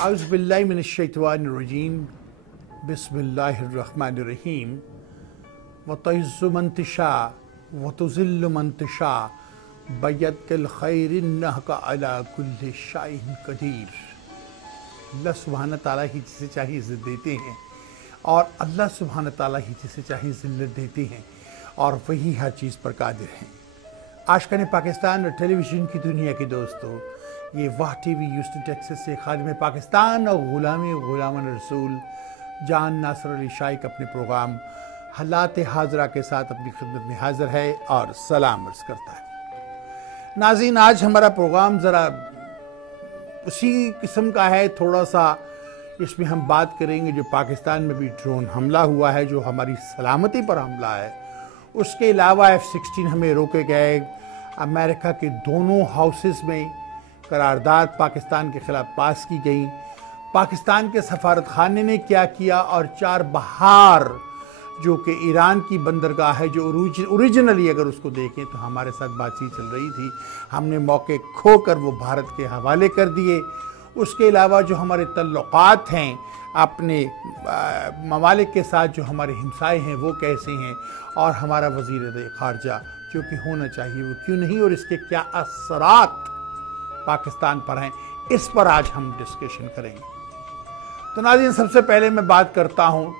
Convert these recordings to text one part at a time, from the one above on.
औज़ुबिल्लाहि मिनश्शैतानिर्रजीम बिस्मिल्लाहिर्रहमानिर्रहीम व तुइज़्ज़ु मन तशा व तुज़िल्लु मन तशा बियदिकल खैर इन्नका अला कुल्लि शैइन कदीर। अल्लाह सुब्हान तआला ही जिसे चाहे इज़्ज़त देते हैं और अल्लाह सुब्हान तआला ही जिसे चाहे ज़िल्लत देते हैं और वही हर चीज़ पर कादिर हैं। आशिकान पाकिस्तान और टेलीविज़न की दुनिया के दोस्तों, ये वाह टीवी ह्यूस्टन टेक्सास से खादिम पाकिस्तान और गुलाम रसूल जान नासर अली शाइक अपने प्रोग्राम हालात हाजरा के साथ अपनी खिदमत में हाजिर है और सलाम अर्ज़ करता है। नाज़रीन, आज हमारा प्रोग्राम ज़रा उसी किस्म का है, थोड़ा सा इसमें हम बात करेंगे जो पाकिस्तान में भी ड्रोन हमला हुआ है, जो हमारी सलामती पर हमला है। उसके अलावा F-16 हमें रोके गए, अमेरिका के दोनों हाउसेस में करारदाद पाकिस्तान के ख़िलाफ़ पास की गई, पाकिस्तान के सफारत खाने ने क्या किया और चार बहार जो कि ईरान की बंदरगाह है, जो ओरिजिनली अगर उसको देखें तो हमारे साथ बातचीत चल रही थी, हमने मौके खोकर वो भारत के हवाले कर दिए। उसके अलावा जो हमारे तल्लुक़ात हैं अपने ममालिक के साथ, जो हमारे हमसाए हैं वो कैसे हैं, और हमारा वज़ीर ख़ारजा जो कि होना चाहिए वो क्यों नहीं, और इसके क्या असरात पाकिस्तान पर हैं, इस पर आज हम डिस्कशन करेंगे। तो नाज़रीन, सबसे पहले मैं बात करता हूँ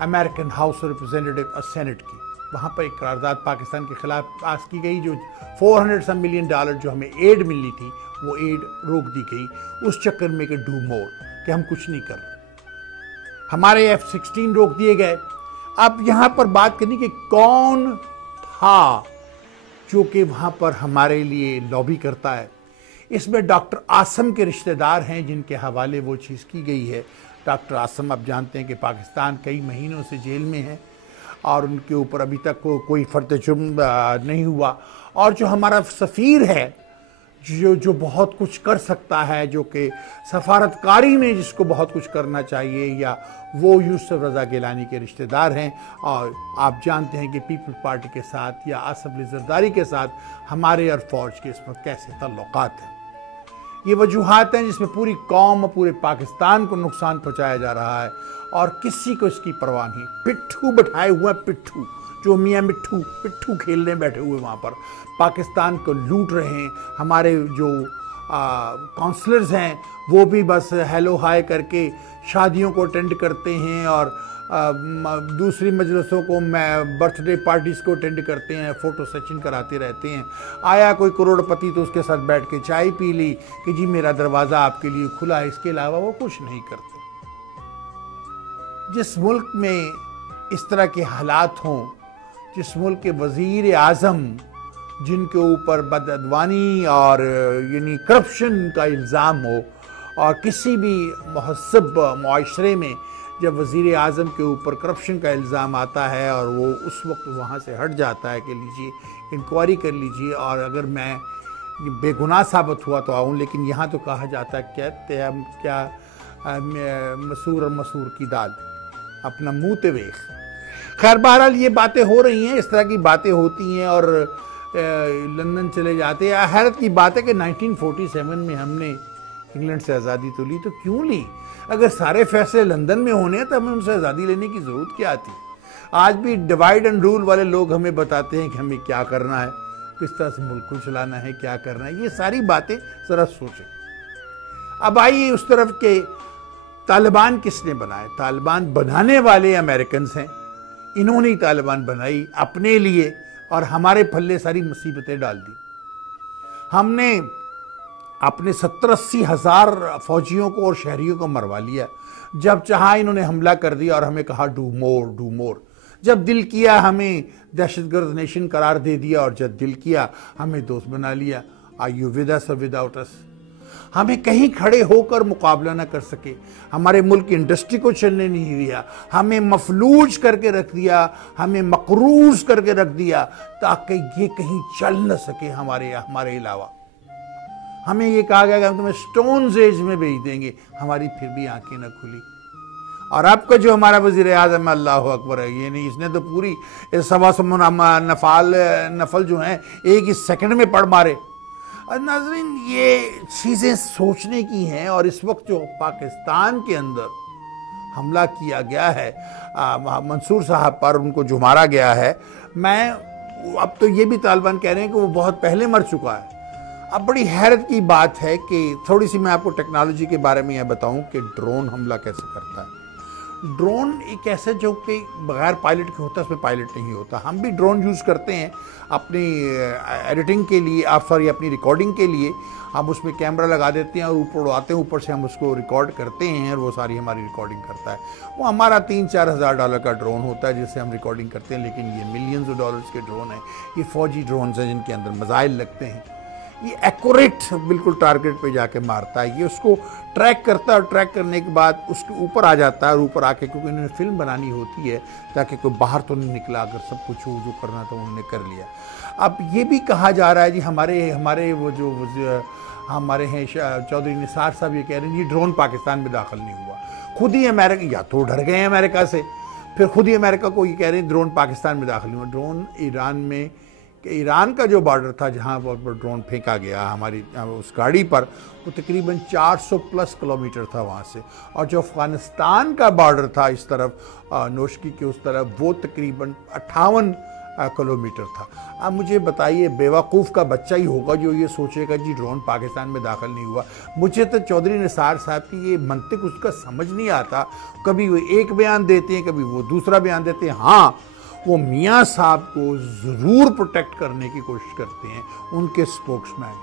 अमेरिकन हाउस ऑफ रिप्रेजेंटेटिव और सेनेट की। वहाँ पर एक करारदाद पाकिस्तान के ख़िलाफ़ पास की गई, जो $400 मिलियन जो हमें एड मिलनी थी वो एड रोक दी गई, उस चक्कर में कि डू मोर, कि हम कुछ नहीं कर रहे। हमारे F-16 रोक दिए गए। अब यहाँ पर बात करनी कि कौन था जो कि वहाँ पर हमारे लिए लॉबी करता है। इसमें डॉक्टर आसम के रिश्तेदार हैं जिनके हवाले वो चीज़ की गई है। डॉक्टर आसम, आप जानते हैं कि पाकिस्तान कई महीनों से जेल में है और उनके ऊपर अभी तक कोई फर्द जुर्म नहीं हुआ। और जो हमारा सफ़ीर है जो बहुत कुछ कर सकता है, जो कि सफारतकारी में जिसको बहुत कुछ करना चाहिए, या वो यूसुफ रज़ा गिलानी के रिश्तेदार हैं। और आप जानते हैं कि पीपल्स पार्टी के साथ या आसफ अली ज़रदारी के साथ हमारे और फ़ौज के इसमें कैसे ताल्लुक़ात हैं। ये वजूहात हैं जिसमें पूरी कौम, पूरे पाकिस्तान को नुकसान पहुँचाया जा रहा है और किसी को इसकी परवाह नहीं। पिट्ठू बैठाए हुए पिट्ठू, जो मियाँ पिट्ठू खेलने बैठे हुए वहाँ पर पाकिस्तान को लूट रहे हैं। हमारे जो काउंसलर्स हैं वो भी बस हेलो हाय करके शादियों को अटेंड करते हैं और दूसरी मजलिसों को, बर्थडे पार्टीज़ को अटेंड करते हैं, फ़ोटो सेशन कराते रहते हैं। आया कोई करोड़पति तो उसके साथ बैठ के चाय पी ली कि जी मेरा दरवाज़ा आपके लिए खुला है। इसके अलावा वो कुछ नहीं करते। जिस मुल्क में इस तरह के हालात हों, जिस मुल्क के वज़ीर आज़म जिनके ऊपर बदअदवानी और यानी करप्शन का इल्ज़ाम हो, और किसी भी महज़ब मुआशरे में जब वज़ीर आज़म के ऊपर करप्शन का इल्ज़ाम आता है और वो उस वक्त वहाँ से हट जाता है कि लीजिए इंक्वायरी कर लीजिए और अगर मैं बेगुनाह साबित हुआ तो आऊँ, लेकिन यहाँ तो कहा जाता है क्या मसूर और मसूर की दाल अपना मुँह ते वेख। खैर, बहरहाल ये बातें हो रही हैं, इस तरह की बातें होती हैं और लंदन चले जाते हैं। हैरत की बात है कि 1947 में हमने इंग्लैंड से आज़ादी तो ली, तो क्यों ली? अगर सारे फैसले लंदन में होने हैं तो हमें उनसे आज़ादी लेने की ज़रूरत क्या थी? आज भी डिवाइड एंड रूल वाले लोग हमें बताते हैं कि हमें क्या करना है, किस तरह से मुल्क को चलाना है, क्या करना है। ये सारी बातें ज़रा सोचें। अब आइए उस तरफ के तालिबान किसने बनाए? तालिबान बनाने वाले अमेरिकन हैं। इन्होंने ही तालिबान बनाई अपने लिए और हमारे पल्ले सारी मुसीबतें डाल दी। हमने अपने 70-80 हज़ार फौजियों को और शहरियों को मरवा लिया। जब चाहा इन्होंने हमला कर दिया और हमें कहा डू मोर। जब दिल किया हमें दहशतगर्द नेशन करार दे दिया और जब दिल किया हमें दोस्त बना लिया। आर यू विद अस और विदाउट अस? हमें कहीं खड़े होकर मुकाबला ना कर सके, हमारे मुल्क की इंडस्ट्री को चलने नहीं दिया, हमें मफलूज करके रख दिया, हमें मकरूज करके रख दिया ताकि ये कहीं चल न सके हमारे अलावा। हमें ये कहा गया कि हम तुम्हें स्टोन्स एज में भेज देंगे, हमारी फिर भी आंखें न खुली। और आपका जो हमारा वज़ीर आज़म अल्लाह अकबर है, ये नहीं, इसने तो पूरी सवा नफल जो हैं एक ही सेकंड में पढ़ मारे। नाज़रीन, ये चीज़ें सोचने की हैं। और इस वक्त जो पाकिस्तान के अंदर हमला किया गया है मंसूर साहब पर, उनको जो मारा गया है, मैं अब तो ये भी तालिबान कह रहे हैं कि वो बहुत पहले मर चुका है। अब बड़ी हैरत की बात है कि थोड़ी सी मैं आपको टेक्नोलॉजी के बारे में यह बताऊं कि ड्रोन हमला कैसे करता है। ड्रोन एक ऐसा जो कि बगैर पायलट के होता है, उसमें पायलट नहीं होता। हम भी ड्रोन यूज़ करते हैं अपनी एडिटिंग के लिए, अपनी रिकॉर्डिंग के लिए। हम उसमें कैमरा लगा देते हैं और ऊपर उड़ाते हैं, ऊपर से हम उसको रिकॉर्ड करते हैं और वो सारी हमारी रिकॉर्डिंग करता है। वो हमारा $3-4 का ड्रोन होता है जिससे हम रिकॉर्डिंग करते हैं। लेकिन ये मिलियंस ऑफ डॉलर्स के ड्रोन हैं, ये फौजी ड्रोन्स हैं जिनके अंदर मिसाइल लगते हैं। ये एक्यूरेट बिल्कुल टारगेट पे जाके मारता है। ये उसको ट्रैक करता है और ट्रैक करने के बाद उसके ऊपर आ जाता है। और ऊपर आके, क्योंकि इन्होंने फिल्म बनानी होती है ताकि कोई बाहर तो नहीं निकला, अगर सब कुछ जो करना था उन्होंने कर लिया। अब ये भी कहा जा रहा है जी, हमारे वो जो हमारे हैं चौधरी निसार साहब, ये कह रहे हैं जी ड्रोन पाकिस्तान में दाखिल नहीं हुआ। खुद ही अमेरिका, या तो डर गए हैं अमेरिका से, फिर खुद ही अमेरिका को ये कह रहे हैं ड्रोन पाकिस्तान में दाखिल नहीं हुआ। ड्रोन ईरान में, कि ईरान का जो बॉर्डर था जहाँ पर ड्रोन फेंका गया हमारी उस गाड़ी पर, वो तकरीबन 400+ किलोमीटर था वहाँ से। और जो अफ़गानिस्तान का बॉर्डर था इस तरफ नोशकी के उस तरफ, वो तकरीबन 58 किलोमीटर था। अब मुझे बताइए, बेवकूफ़ का बच्चा ही होगा जो ये सोचेगा जी ड्रोन पाकिस्तान में दाखिल नहीं हुआ। मुझे तो चौधरी निसार साहब की ये मंतिक उसका समझ नहीं आता। कभी वो एक बयान देते हैं, कभी वो दूसरा बयान देते हैं। हाँ, वो मियाँ साहब को ज़रूर प्रोटेक्ट करने की कोशिश करते हैं, उनके स्पोक्समैन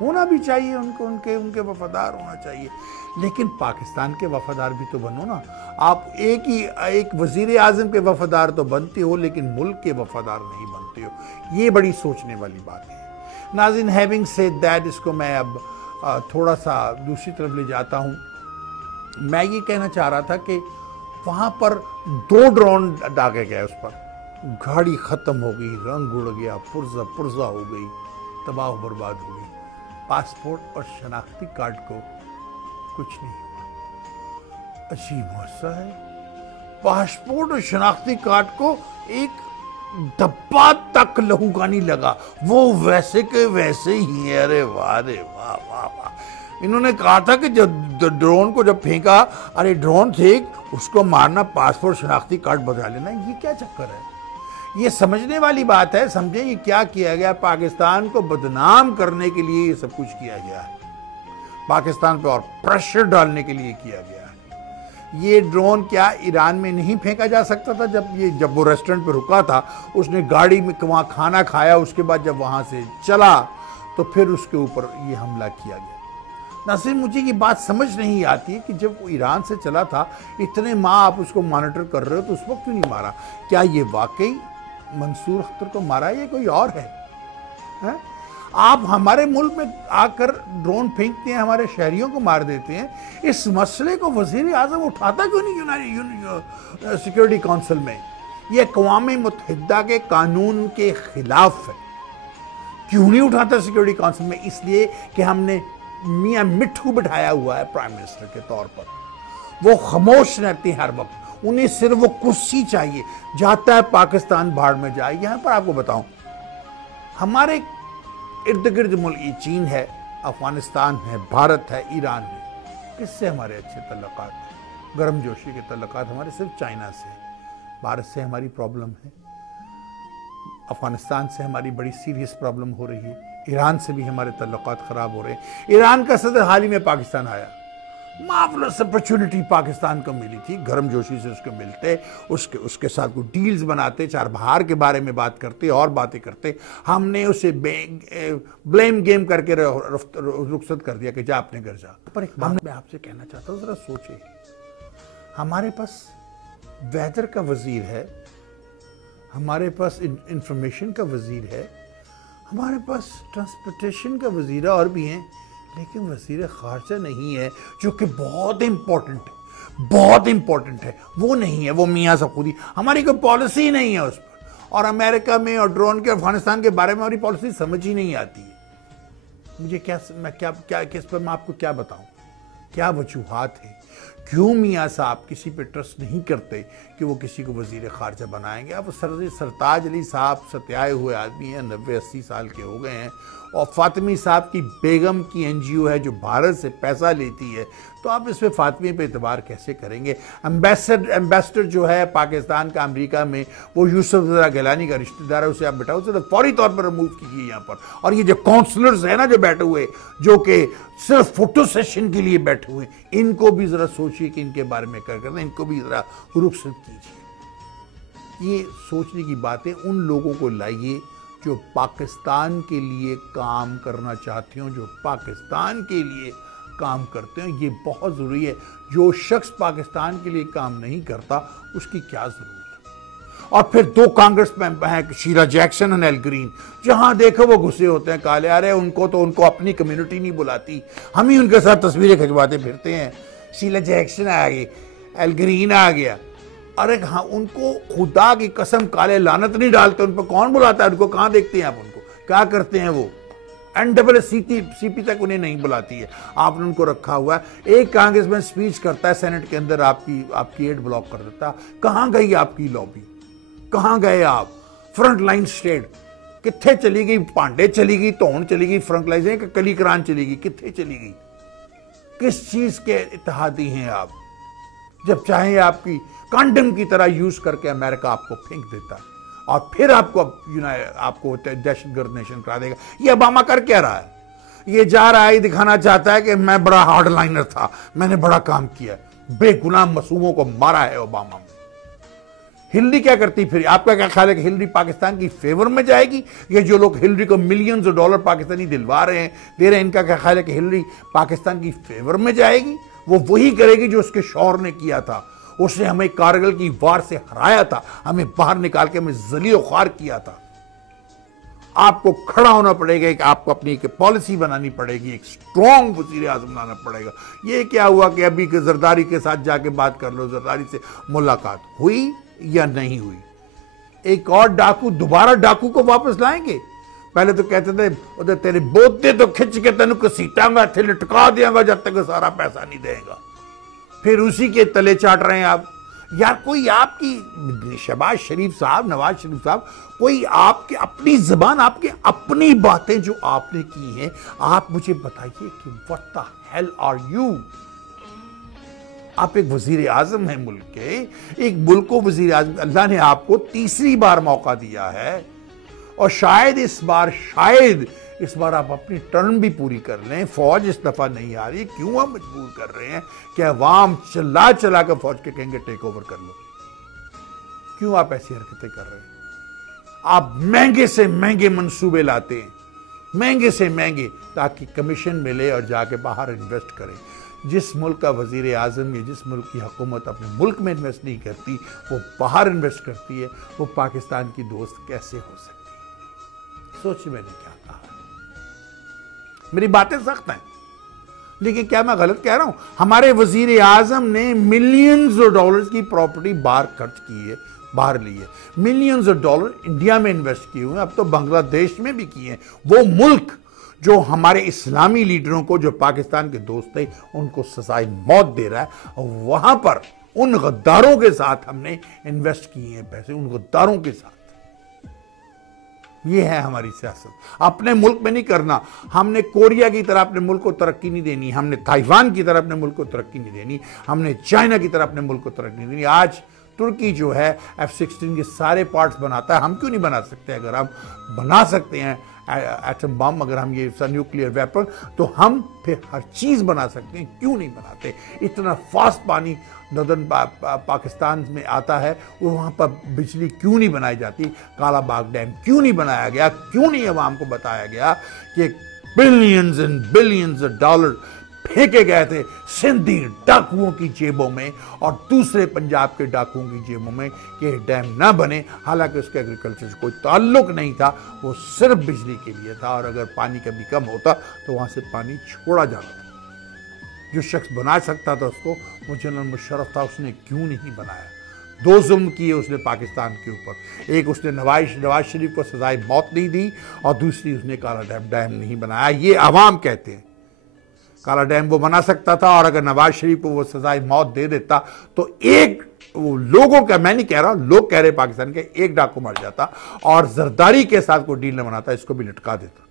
होना भी चाहिए, उनके वफादार होना चाहिए। लेकिन पाकिस्तान के वफादार भी तो बनो ना। आप एक वज़ीर आज़म के वफादार तो बनते हो, लेकिन मुल्क के वफादार नहीं बनते हो। ये बड़ी सोचने वाली बात है। नाज़रीन, हैविंग सेड दैट, इसको मैं अब थोड़ा सा दूसरी तरफ ले जाता हूँ। मैं ये कहना चाह रहा था कि वहाँ पर 2 ड्रोन दागे गए, उस पर गाड़ी ख़त्म हो गई, रंग उड़ गया, पुर्जा हो गई, तबाह बर्बाद हो गई। पासपोर्ट और शनाख्ती कार्ड को कुछ नहीं हुआ। अजीब मसला है, पासपोर्ट और शनाख्ती कार्ड को एक डब्बा तक लहू का नहीं लगा, वो वैसे के वैसे ही है। अरे वाह रे वाह वाह वाह। इन्होंने कहा था कि जब ड्रोन को जब फेंका, अरे ड्रोन थे, उसको मारना, पासपोर्ट शनाख्ती कार्ड बदला लेना, ये क्या चक्कर है? ये समझने वाली बात है। समझे ये क्या किया गया? पाकिस्तान को बदनाम करने के लिए ये सब कुछ किया गया है, पाकिस्तान पे और प्रेशर डालने के लिए किया गया है। ये ड्रोन क्या ईरान में नहीं फेंका जा सकता था? जब वो रेस्टोरेंट पे रुका था, उसने गाड़ी में वहाँ खाना खाया, उसके बाद जब वहाँ से चला तो फिर उसके ऊपर ये हमला किया गया। नाज़रीन, मुझे ये बात समझ नहीं आती है कि जब वो ईरान से चला था, इतने माह आप उसको मॉनिटर कर रहे हो, तो उस वक्त क्यों नहीं मारा? क्या ये वाकई मंसूर अख्तर को मारा है या कोई और है? आप हमारे मुल्क में आकर ड्रोन फेंकते हैं, हमारे शहरियों को मार देते हैं। इस मसले को वज़ीर आज़म उठाता क्यों नहीं सिक्योरिटी काउंसिल में? यह अक़वाम मुत्तहिदा के कानून के खिलाफ है। क्यों नहीं उठाता सिक्योरिटी काउंसिल में? इसलिए कि हमने मियाँ मिट्ठू बिठाया हुआ है प्राइम मिनिस्टर के तौर पर। वो खामोश रहते हैं हर वक्त, उन्हें सिर्फ वो कुर्सी चाहिए। जाता है पाकिस्तान भाड़ में जाए। यहाँ पर आपको बताऊं, हमारे इर्द गिर्द मुल्क चीन है, अफगानिस्तान है, भारत है, ईरान है। किससे हमारे अच्छे तल्लुकात हैं? गर्मजोशी के तल्लुकात हमारे सिर्फ चाइना से। भारत से हमारी प्रॉब्लम है, अफगानिस्तान से हमारी बड़ी सीरियस प्रॉब्लम हो रही है, ईरान से भी हमारे तल्लुकात ख़राब हो रहे हैं। ईरान का सदर हाल ही में पाकिस्तान आया, मार्वलस अपॉर्चुनिटी पाकिस्तान को मिली थी। गर्मजोशी से उसको मिलते, उसके साथ कुछ डील्स बनाते, चार बाहर के बारे में बात करते और बातें करते। हमने उसे ब्लेम गेम करके रुखसत कर दिया कि जा अपने घर जा। पर एक बात मैं आपसे कहना चाहता हूँ, ज़रा सोचिए, हमारे पास वेदर का वज़ीर है, हमारे पास इंफॉर्मेशन का वज़ीर है, हमारे पास ट्रांसपोर्टेशन का वज़ीर और भी हैं, लेकिन वज़ीर ख़ारजा नहीं है, जो कि बहुत इम्पोर्टेंट है, बहुत इम्पोर्टेंट है। वो नहीं है, वो मियाँ साहब खुद ही, हमारी कोई पॉलिसी नहीं है उस पर। और अमेरिका में और ड्रोन के अफगानिस्तान के बारे में हमारी पॉलिसी समझ ही नहीं आती है। मुझे किस पर मैं आपको क्या बताऊं, क्या वजूहात है? क्यों मियाँ साहब किसी पे ट्रस्ट नहीं करते कि वो किसी को वजीर खारजा बनाएंगे? अब सरताज अली साहब सत्याए हुए आदमी हैं, 90-80 साल के हो गए हैं, और फातिमी साहब की बेगम की NGO है जो भारत से पैसा लेती है, तो आप इसमें फातिमी पे एतबार कैसे करेंगे? एम्बेसडर जो है पाकिस्तान का अमेरिका में, वो यूसुफ ज़रा गिलानी का रिश्तेदार है, उसे आप बिठाओ, उसे तो फौरी तौर पर रिमूव कीजिए यहाँ पर। और ये जो काउंसलर्स हैं ना जो बैठे हुए, जो कि सिर्फ फोटो सेशन के लिए बैठे हुए, इनको भी ज़रा सोचिए कि इनके बारे में क्या करना है, इनको भी ज़रा रुखसत कीजिए। ये सोचने की बातें उन लोगों को लाइए जो पाकिस्तान के लिए काम करना चाहते हो, जो पाकिस्तान के लिए काम करते हैं। ये बहुत ज़रूरी है। जो शख्स पाकिस्तान के लिए काम नहीं करता उसकी क्या ज़रूरत है? और फिर 2 कांग्रेस मेंबर हैं, शीला जैक्सन और एल ग्रीन, जहां देखो वो गुस्से होते हैं, काले अरे उनको अपनी कम्युनिटी नहीं बुलाती, हम ही उनके साथ तस्वीरें खिंचवाते फिरते हैं। शीला जैक्सन आ गई, एल ग्रीन आ गया, अरे हाँ, उनको खुदा की कसम काले लानत नहीं डालते, उन पर कौन बुलाता है? उनको कहाँ देखते हैं आप? उनको क्या करते हैं? वो NAACP तक उन्हें नहीं बुलाती है, आपने उनको रखा हुआ है। एक कांग्रेसमैन स्पीच करता है सेनेट के अंदर, आपकी एड ब्लॉक कर देता। कहाँ गई आपकी लॉबी? कहाँ गए आप? फ्रंट लाइन स्टेट कितने चली गई? पांडे चली गई, तोन चली गई, फ्रंट लाइन कली करान चली गई, कितने चली गई? किस चीज के इत्तेहादी हैं आप? जब चाहे आपकी कंडम की तरह यूज करके अमेरिका आपको फेंक देता है और फिर आपको दहशतगर्द नेशन करा देगा। ये ओबामा कर क्या रहा है? ये जा रहा है, दिखाना चाहता है कि मैं बड़ा हार्डलाइनर था, मैंने बड़ा काम किया। बेगुनाह मासूमों को मारा है ओबामा। हिलरी क्या करती फिर? आपका क्या ख्याल है कि हिलरी पाकिस्तान की फेवर में जाएगी? ये जो लोग हिलरी को मिलियंस डॉलर पाकिस्तानी दिलवा रहे हैं, दे रहे हैं, इनका क्या ख्याल है कि हिलरी पाकिस्तान की फेवर में जाएगी? वो वही करेगी जो उसके शौहर ने किया था। उसने हमें कारगिल की वार से हराया था, हमें बाहर निकाल के हमें जलील ख्वार किया था। आपको खड़ा होना पड़ेगा, एक आपको अपनी एक पॉलिसी बनानी पड़ेगी, एक स्ट्रॉन्ग वज़ीर आज़म बनाना पड़ेगा। ये क्या हुआ कि अभी के जरदारी के साथ जाके बात कर लो, जरदारी से मुलाकात हुई या नहीं हुई? एक और डाकू, दोबारा डाकू को वापस लाएंगे? पहले तो कहते थे तेरे बोते तो खिंच के तेन घसीटांगा, थे लटका देंगा जब तक सारा पैसा नहीं देगा। फिर उसी के तले चाट रहे हैं आप। यार कोई आपकी शहबाज शरीफ साहब, नवाज शरीफ साहब, कोई आपके अपनी जबान, आपके अपनी बातें जो आपने की हैं, आप मुझे बताइए कि what the hell are you? आप एक वजीर आजम हैं मुल्क के, एक मुल्क को वजीर आजम, अल्लाह ने आपको तीसरी बार मौका दिया है और शायद इस बार आप अपनी टर्न भी पूरी कर लें। फौज इस दफा नहीं आ रही, क्यों हम मजबूर कर रहे हैं कि अवाम चला कर फौज के कहेंगे टेक ओवर कर लो? क्यों आप ऐसी हरकतें कर रहे हैं? आप महंगे से महंगे मंसूबे लाते हैं, महंगे से महंगे, ताकि कमीशन मिले और जाके बाहर इन्वेस्ट करें। जिस मुल्क का वजीर आजम या जिस मुल्क की हुकूमत अपने मुल्क में इन्वेस्ट नहीं करती, वो बाहर इन्वेस्ट करती है, वो पाकिस्तान की दोस्त कैसे हो सकती है? सोचिए मैंने क्या कहा। मेरी बातें सख्त हैं, लेकिन क्या मैं गलत कह रहा हूं? हमारे वजीर आजम ने मिलियंस ऑफ डॉलर्स की प्रॉपर्टी बाहर खर्च की है, बाहर ली है, मिलियंस ऑफ डॉलर इंडिया में इन्वेस्ट किए हुए हैं, अब तो बांग्लादेश में भी किए हैं। वो मुल्क जो हमारे इस्लामी लीडरों को, जो पाकिस्तान के दोस्त थे, उनको सजाए मौत दे रहा है, और वहां पर उन गद्दारों के साथ हमने इन्वेस्ट किए हैं पैसे, उन गद्दारों के साथ। ये है हमारी सियासत। अपने मुल्क में नहीं करना। हमने कोरिया की तरह अपने मुल्क को तरक्की नहीं देनी, हमने ताइवान की तरह अपने मुल्क को तरक्की नहीं देनी, हमने चाइना की तरह अपने मुल्क को तरक्की नहीं देनी। आज तुर्की जो है F-16 के सारे पार्ट्स बनाता है, हम क्यों नहीं बना सकते? अगर हम बना सकते हैं एटम बम, अगर हम ये न्यूक्लियर वेपन, तो हम फिर हर चीज़ बना सकते हैं, क्यों नहीं बनाते? इतना फास्ट पानी नॉर्दर्न पाकिस्तान में आता है, और वहाँ पर बिजली क्यों नहीं बनाई जाती? कालाबाग डैम क्यों नहीं बनाया गया? क्यों नहीं अवाम को बताया गया कि billions and billions of dollar फेंके गए थे सिंधी डाकुओं की जेबों में और दूसरे पंजाब के डाकुओं की जेबों में कि डैम ना बने? हालांकि उसके एग्रीकल्चर से कोई ताल्लुक नहीं था, वो सिर्फ बिजली के लिए था, और अगर पानी कभी कम होता तो वहाँ से पानी छोड़ा जाता था। जो शख्स बना सकता था उसको, वो जनरल मुशर्रफ था, उसने क्यों नहीं बनाया? 2 जुल्म किए उसने पाकिस्तान के ऊपर। एक, उसने नवाज शरीफ को सजाए मौत नहीं दी, और दूसरी, उसने काला डैम नहीं बनाया। ये अवाम कहते हैं। काला डैम वो बना सकता था, और अगर नवाज शरीफ को वो सजाए मौत दे देता तो एक लोगों का, मैं नहीं कह रहा, लोग कह रहे पाकिस्तान के, एक डाकू मर जाता और जरदारी के साथ कोई डील न बनाता, इसको भी लटका देता,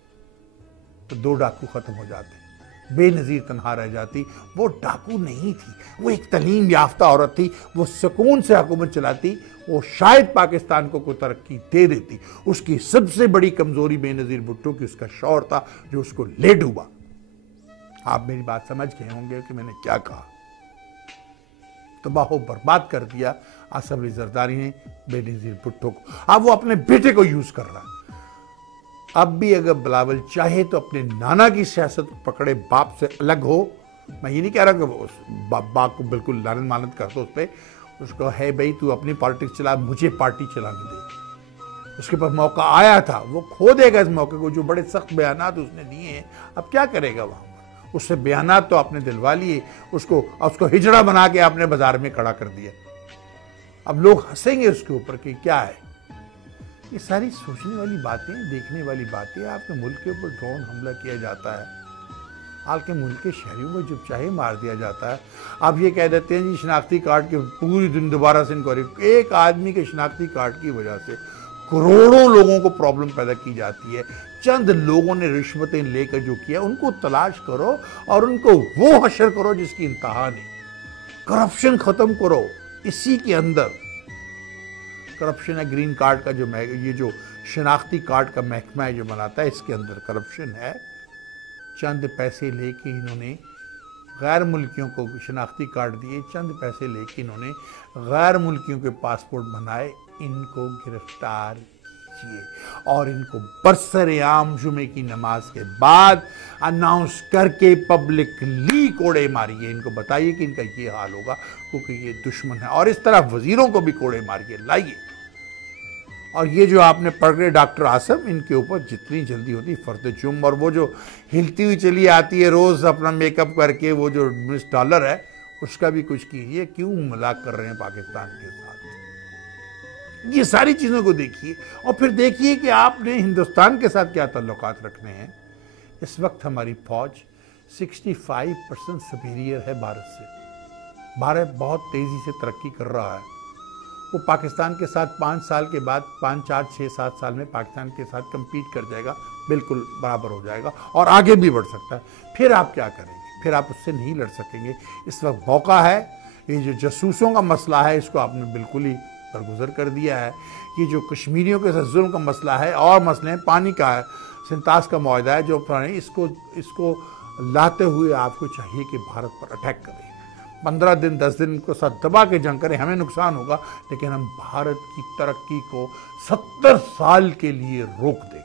तो 2 डाकू खत्म हो जाते, बेनजीर तनहा रह जाती। वो डाकू नहीं थी, वो एक तालीम याफ्ता औरत थी, वो सुकून से हुकूमत चलाती, वो शायद पाकिस्तान को कोई तरक्की दे देती। उसकी सबसे बड़ी कमजोरी बेनजीर भुट्टो की उसका शौहर था जो उसको ले डूबा। आप मेरी बात समझ गए होंगे कि मैंने क्या कहा। तबाह बर्बाद कर दिया आसिफ अली जरदारी ने बेनजीर भुट्टो को। अब वो अपने बेटे को यूज कर रहा है। अब भी अगर बिलावल चाहे तो अपने नाना की सियासत पकड़े, बाप से अलग हो। मैं ये नहीं कह रहा कि बाप को बिल्कुल लानत मानत कर दो उस पर, उसको है भाई तू अपनी पॉलिटिक्स चला, मुझे पार्टी चलाने दे। उसके पास मौका आया था, वो खो देगा इस मौके को। जो बड़े सख्त बयानात उसने दिए हैं, अब क्या करेगा वहां पर? उससे बयानात तो आपने दिलवा लिए, उसको हिजड़ा बना के आपने बाजार में खड़ा कर दिया। अब लोग हंसेंगे उसके ऊपर कि क्या है। ये सारी सोचने वाली बातें, देखने वाली बातें। आपके मुल्क के ऊपर ड्रोन हमला किया जाता है, आपके मुल्क के शहरियों को जब चाहे मार दिया जाता है। आप ये कह देते हैं जी शनाख्ती कार्ड के पूरी दिन दोबारा से इंक्वायरी। एक आदमी के शनाख्ती कार्ड की वजह से करोड़ों लोगों को प्रॉब्लम पैदा की जाती है। चंद लोगों ने रिश्वतें लेकर जो किया, उनको तलाश करो और उनको वो हशर करो जिसकी इंतहा नहीं। करप्शन खत्म करो। इसी के अंदर करप्शन है। ग्रीन कार्ड का जो ये जो शनाख्ती कार्ड का महकमा है जो बनाता है, इसके अंदर करप्शन है। चंद पैसे लेके इन्होंने गैर मुल्कियों को शनाख्ती कार्ड दिए, चंद पैसे लेके इन्होंने गैर मुल्कियों के पासपोर्ट बनाए। इनको गिरफ्तार कीजिए और इनको बरसरेआम जुमे की नमाज के बाद अनाउंस करके पब्लिकली कोड़े मारिए। इनको बताइए कि इनका ये हाल होगा क्योंकि ये दुश्मन है। और इस तरह वजीरों को भी कोड़े मारिए, लाइए। और ये जो आपने पढ़ रहे डॉक्टर आसिफ, इनके ऊपर जितनी जल्दी होती फर्द जुम। और वो जो हिलती हुई चली आती है रोज अपना मेकअप करके, वो जो मिस डॉलर है, उसका भी कुछ कीजिए। क्यों मजाक कर रहे हैं पाकिस्तान के साथ? ये सारी चीजों को देखिए और फिर देखिए कि आपने हिंदुस्तान के साथ क्या ताल्लुकात रखने हैं। इस वक्त हमारी फौज 65% सुपीरियर है भारत से। भारत बहुत तेजी से तरक्की कर रहा है। वो पाकिस्तान के साथ 5 साल के बाद 5, 4, 6, 7 साल में पाकिस्तान के साथ compete कर जाएगा, बिल्कुल बराबर हो जाएगा और आगे भी बढ़ सकता है। फिर आप क्या करेंगे? फिर आप उससे नहीं लड़ सकेंगे। इस वक्त मौका है। ये जो जासूसों का मसला है, इसको आपने बिल्कुल ही दरगुजर कर दिया है। ये जो कश्मीरियों के साथ जुल्म का मसला है और मसले पानी का है, सिंतास का मुआहदा है जो पुराने, इसको लाते हुए आपको चाहिए कि भारत पर अटैक करें। 15 दिन 10 दिन को साथ दबा के जंग करें। हमें नुकसान होगा लेकिन हम भारत की तरक्की को 70 साल के लिए रोक देंगे,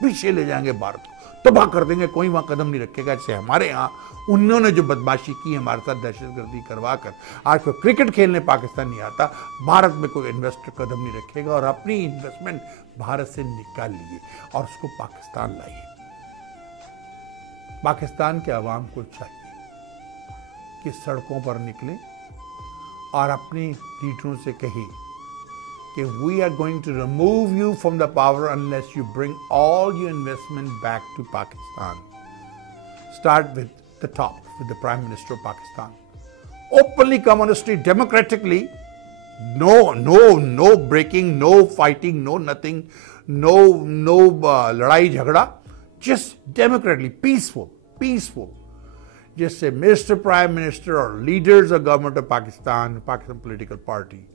पीछे ले जाएंगे, भारत को तबाह कर देंगे। कोई वहां कदम नहीं रखेगा। जैसे हमारे यहाँ उन्होंने जो बदमाशी की हमारे साथ, दहशतगर्दी करवा कर, आज को क्रिकेट खेलने पाकिस्तान नहीं आता, भारत में कोई इन्वेस्टर कदम नहीं रखेगा। और अपनी इन्वेस्टमेंट भारत से निकाल लिए और उसको पाकिस्तान लाइए। पाकिस्तान के अवाम को चाहिए कि सड़कों पर निकलें और अपने लीडरों से कहें कि we are going to remove you from the power unless you bring all your investment back to Pakistan. Start with the top, with the Prime Minister of Pakistan. Openly come on the street, democratically. No breaking, no fighting, no nothing, no ladai jhagda. Just democratically, peaceful. Just say, Mr. Prime Minister or leaders of government of Pakistan political party,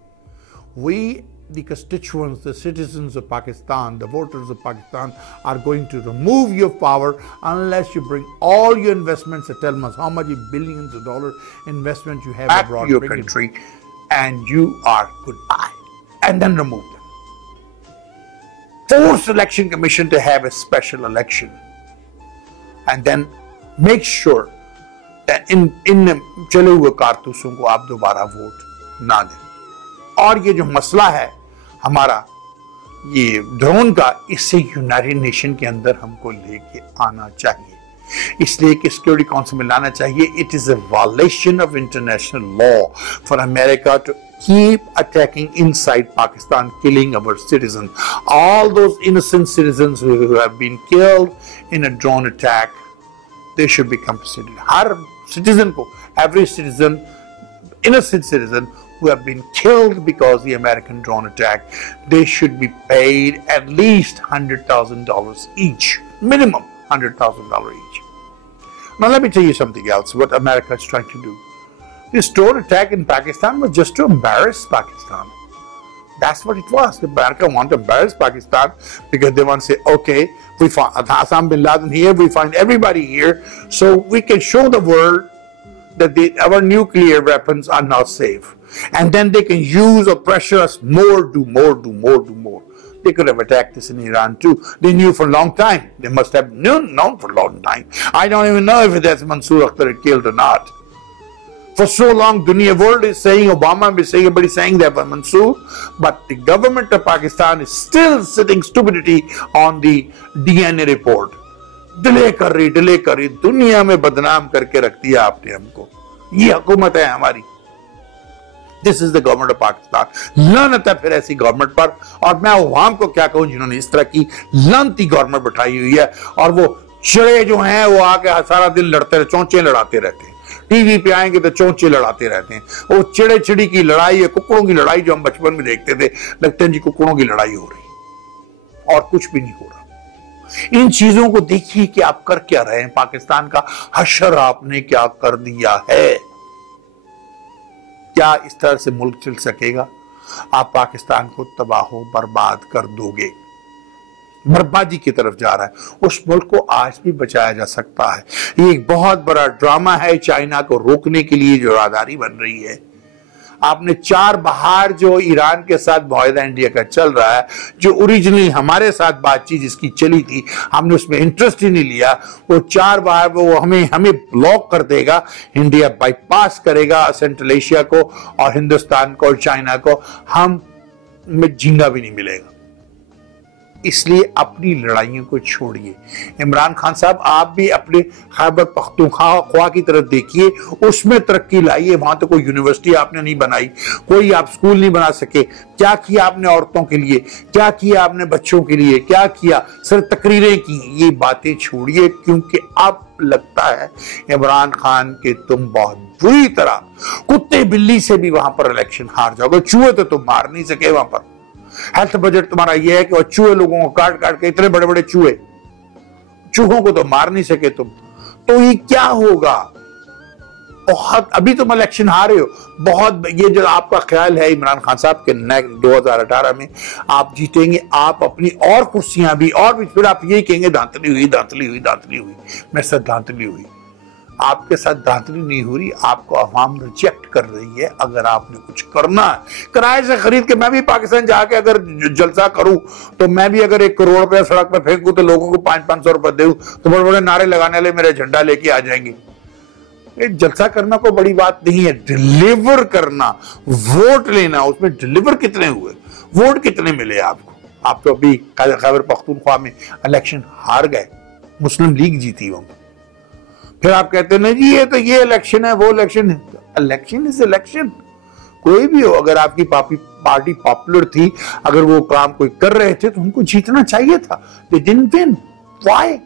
we, the constituents, the citizens of Pakistan, the voters of Pakistan are going to remove your power unless you bring all your investments. Tell us how much billions of dollars investment you have abroad to your country, and you are goodbye. And then remove them. Force election commission to have a special election, and then make sure that in चले हुए कारतूसों को आप दोबारा vote ना दें। और ये जो मसला है हमारा ये ड्रोन का, इससे यूनाइटेड नेशन के अंदर हमको लेके आना चाहिए। इसलिए कि सिक्योरिटी काउंसिल में लाना चाहिए। It is a violation of international law for America to keep attacking inside Pakistan, killing our citizens. All those innocent citizens who have been killed in a drone attack, they should be compensated. Her citizen को, every citizen, innocent citizen who have been killed because the American drone attack, they should be paid at least $100,000 each, minimum $100,000 each. Now let me tell you something else, what America is trying to do. This drone attack in Pakistan was just to embarrass Pakistan. That's what it was. America wanted to embarrass Pakistan because they want to say, okay, we found Osama bin Laden here, we find everybody here, so we can show the world that our nuclear weapons are not safe. And then they can use or pressure us more, do more. They could have attacked us in Iran too. They knew for a long time. They must have known for a long time. I don't even know if that's Mansoor Akhtar killed or not. For so long, the world is saying, Obama is saying, everybody saying that was Mansoor, but the government of Pakistan is still sitting stupidity on the DNA report. Delay कर रही, दुनिया में बदनाम करके रख दिया आपने हमको. ये हुकूमत है हमारी. This is the government of Pakistan. लानत है फिर ऐसी गवर्नमेंट पर. और मैं अवाम को क्या कहूं जिन्होंने इस तरह की लानती गवर्नमेंट बिठाई हुई है, और वो चिड़े जो हैं वो आके सारा दिन लड़ते रहे, चौंचे लड़ाते रहते हैं. टीवी पे आएंगे तो चौंचे लड़ाते रहते हैं. वो चिड़े चिड़ी की लड़ाई है, कुकड़ों की लड़ाई जो हम बचपन में देखते थे, लगते हैं जी कुकड़ों की लड़ाई हो रही और कुछ भी नहीं हो रहा. इन चीजों को देखिए कि आप कर क्या रहे हैं. पाकिस्तान का हशर आपने क्या कर दिया है. क्या इस तरह से मुल्क चल सकेगा? आप पाकिस्तान को तबाह बर्बाद कर दोगे. बर्बादी की तरफ जा रहा है. उस मुल्क को आज भी बचाया जा सकता है. ये एक बहुत बड़ा ड्रामा है चाइना को रोकने के लिए जो राहदारी बन रही है. आपने 4 बहार जो ईरान के साथ मुआहदा इंडिया का चल रहा है, जो ओरिजिनली हमारे साथ बातचीत जिसकी चली थी, हमने उसमें इंटरेस्ट ही नहीं लिया. वो 4 बहार वो हमें ब्लॉक कर देगा. इंडिया बाईपास करेगा सेंट्रल एशिया को और हिंदुस्तान को और चाइना को. हम में झींगा भी नहीं मिलेगा. इसलिए अपनी लड़ाइयों को छोड़िए. इमरान खान साहब, आप भी अपने खैबर पख्तूनख्वा की तरफ देखिए, उसमें तरक्की लाइए. वहां तो कोई यूनिवर्सिटी आपने नहीं बनाई, कोई आप स्कूल नहीं बना सके. क्या किया आपने औरतों के लिए, क्या किया आपने बच्चों के लिए, क्या किया? सिर्फ तकरीरें की. ये बातें छोड़िए, क्योंकि अब लगता है इमरान खान के तुम बहुत बुरी तरह कुत्ते बिल्ली से भी वहां पर इलेक्शन हार जाओगे. चूहे तो तुम मार नहीं सके वहां पर. हेल्थ बजट तुम्हारा यह है कि चूहे लोगों को काट के, इतने बड़े बड़े चूहों को तो मार नहीं सके तुम. तो ये क्या होगा? बहुत अभी तुम इलेक्शन हारे हो. बहुत ये जो आपका ख्याल है इमरान खान साहब के 2018 में आप जीतेंगे, आप अपनी और कुर्सियां भी और फिर आप यही कहेंगे दांतली हुई. मेरे साथ दांतली हुई. आपके साथ दांतली नहीं हो रही. आपको अवाम रिजेक्ट कर रही है. अगर आपने कुछ करना है, किराए से खरीद के, मैं भी पाकिस्तान जाके अगर जलसा करूं तो मैं भी अगर 1 करोड़ रुपया सड़क पे फेंकूं तो लोगों को 500-500 रुपए दूं तो बड़े बड़े नारे लगाने वाले मेरा झंडा लेके आ जाएंगे. जलसा करना कोई बड़ी बात नहीं है. डिलीवर करना, वोट लेना, उसमें डिलीवर कितने हुए, वोट कितने मिले आपको? आप तो अभी खैबर पख्तूनख्वा में इलेक्शन हार गए, मुस्लिम लीग जीती. वहां फिर आप कहते हैं जी ये इलेक्शन है, वो इलेक्शन है. Election is election. कोई भी हो, अगर आपकी पार्टी पॉपुलर थी, अगर वो काम कोई कर रहे थे तो उनको जीतना चाहिए था. They didn't win. Why?